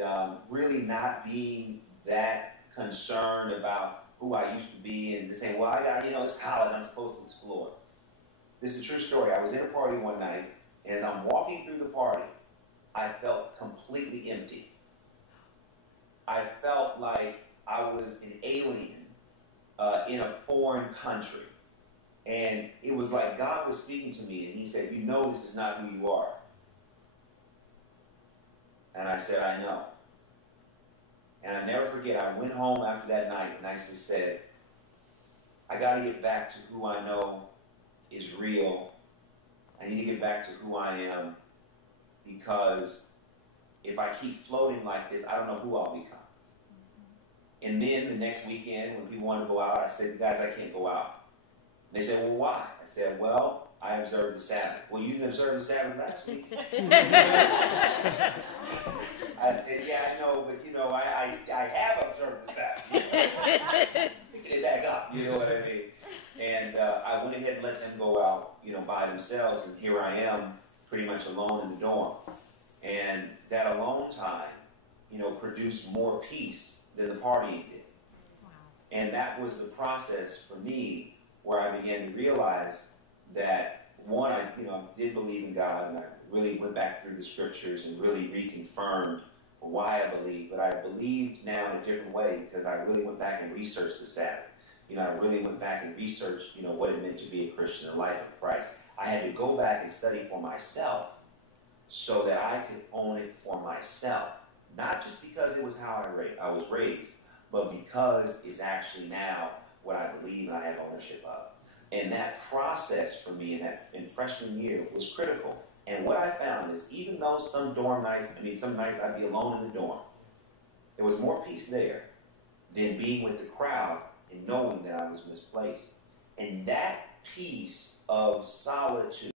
and really not being that concerned about who I used to be and just saying, well, it's college, I'm supposed to explore. This is a true story. I was in a party one night, and as I'm walking through the party, I felt completely empty. I felt like I was an alien in a foreign country. And it was like God was speaking to me, and he said, you know this is not who you are. And I said, I know. And I never forget, I went home after that night, and I just said, I got to get back to who I know is real. I need to get back to who I am, because if I keep floating like this, I don't know who I'll become. And then the next weekend, when people wanted to go out, I said, guys, I can't go out. And they said, well, why? I said, well, I observed the Sabbath. Well, you didn't observe the Sabbath last week? I said, yeah, I know, but, I have observed the Sabbath. Picking it back up, you know what I mean? And I went ahead and let them go out, by themselves, and here I am, pretty much alone in the dorm. And that alone time, produced more peace than the partying did. Wow. And that was the process for me where I began to realize that, one, I did believe in God, and I really went back through the scriptures and really reconfirmed why I believed, but I believed now in a different way because I really went back and researched the Sabbath. I really went back and researched, what it meant to be a Christian, a life of Christ. I had to go back and study for myself so that I could own it for myself. Not just because it was how I was raised, but because it's actually now what I believe and I have ownership of. And that process for me in freshman year was critical. And what I found is, even though some nights I'd be alone in the dorm, there was more peace there than being with the crowd and knowing that I was misplaced. And that piece of solitude